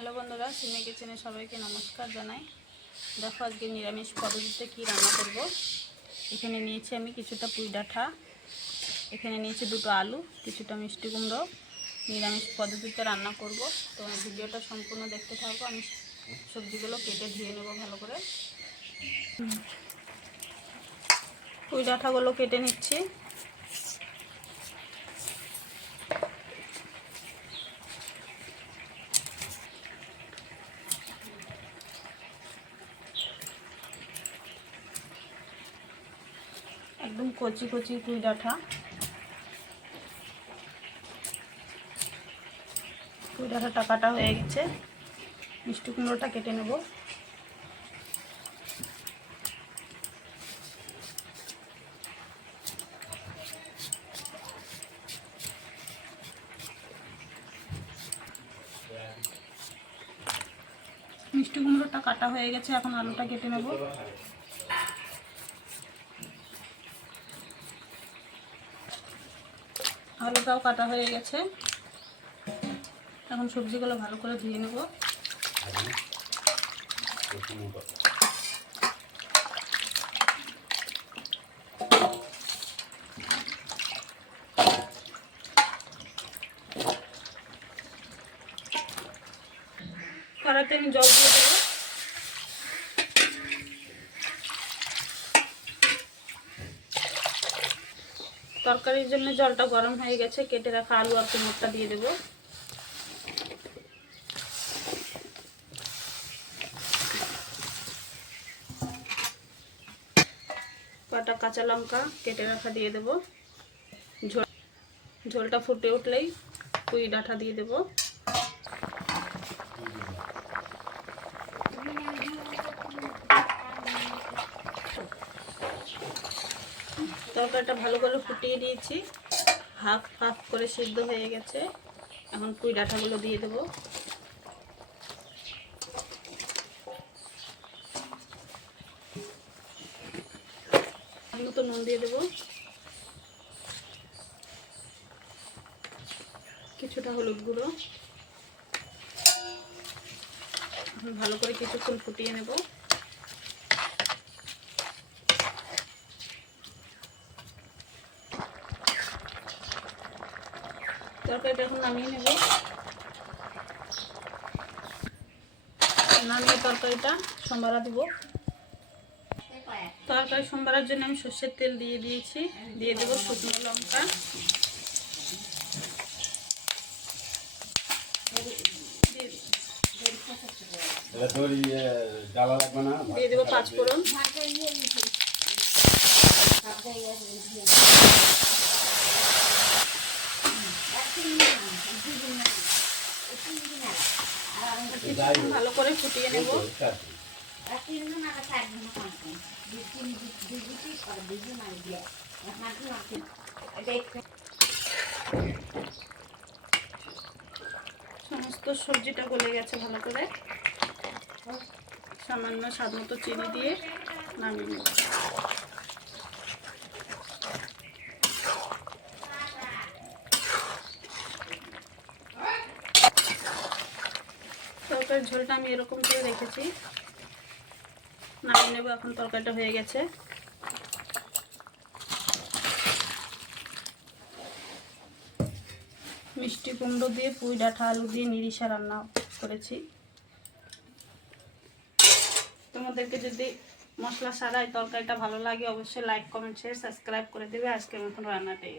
Hello বন্ধুরা, সিমে কিচেনে সবাইকে নমস্কার জানাই। দেখো আজকে নিরামিষ পদ্ধতিতে কি রান্না করব? এখানে নিয়েছি আমি কিছুটা পুঁই ডাঁটা এখানে নিয়েছি দুটো আলু, কিছুটা মিষ্টি কুমড়ো। নিরামিষ পদ্ধতিতে রান্না করব। তো ভিডিওটা সম্পূর্ণ দেখতে থাকব আমি সবজিগুলো কেটে ধুয়ে নেব ভালো করে। পুঁই ডাঁটাগুলো কেটে নিচ্ছি। একদম কচি কচি পুঁই ডাঁটা পুঁই ডাঁটাটা কাটা হয়ে গেছে। মিষ্টি কুমড়োটা কেটে নেব। মিষ্টি কুমড়োটা কাটা হয়ে গেছে, এখন আলুটা কেটে নেব। আলুটাও কাটা হয়ে গেছে। এখন সবজিগুলো ভালো করে ধুয়ে নেব। কড়াতে আমি জল দিয়ে দেবো তরকারির জন্য জলটা গরম হয়ে গেছে, কেটে রাখা আলু আর কুমড়টা দিয়ে দেবো। কটা কাঁচা লঙ্কা কেটে রাখা দিয়ে দেবো। ঝোল ঝোলটা ফুটে উঠলেই পুঁই ডাঁটা দিয়ে দেবো। তরকারিটা ভালো করে ফুটিয়ে দিয়েছি। হাফ হাফ করে সিদ্ধ হয়ে গেছে। এখন পুঁই ডাঁটাগুলো দিয়ে দেবো। মতো নুন দিয়ে দেবো। কিছুটা হলুদ গুঁড়ো। ভালো করে কিছুক্ষণ ফুটিয়ে নেব। তরকারিটা এখন নামিয়ে নেব। নামিয়ে তরকারিটা সম্বারা দিব। তরকারি সম্বারের জন্য আমি সর্ষের তেল দিয়ে দিয়েছি। দিয়ে দেবো শুকনো লঙ্কা। এটা তোর জ্বালা লাগবে না? দিয়ে দেবো পাঁচফোড়ন কিছুক্ষণ ভালো করে ফুটিয়ে নেব। সমস্ত সবজিটা গলে গেছে ভালো করে। সামান্য স্বাদ মতো চিনি দিয়ে নামিয়ে নেব। তরকারির ঝোলটা আমি এরকম করে রেখেছি। নামিয়ে নেব, এখন তরকারিটা হয়ে গেছে। মিষ্টি কুমড়ো দিয়ে, পুঁই ডাঁটা, আলু দিয়ে নিরিশা রান্না করেছি। তোমাদেরকে যদি মশলা ছাড়াই তরকারিটা ভালো লাগে, অবশ্যই লাইক কমেন্ট শেয়ার সাবস্ক্রাইব করে দেবে। আজকের মতন রান্নাটাই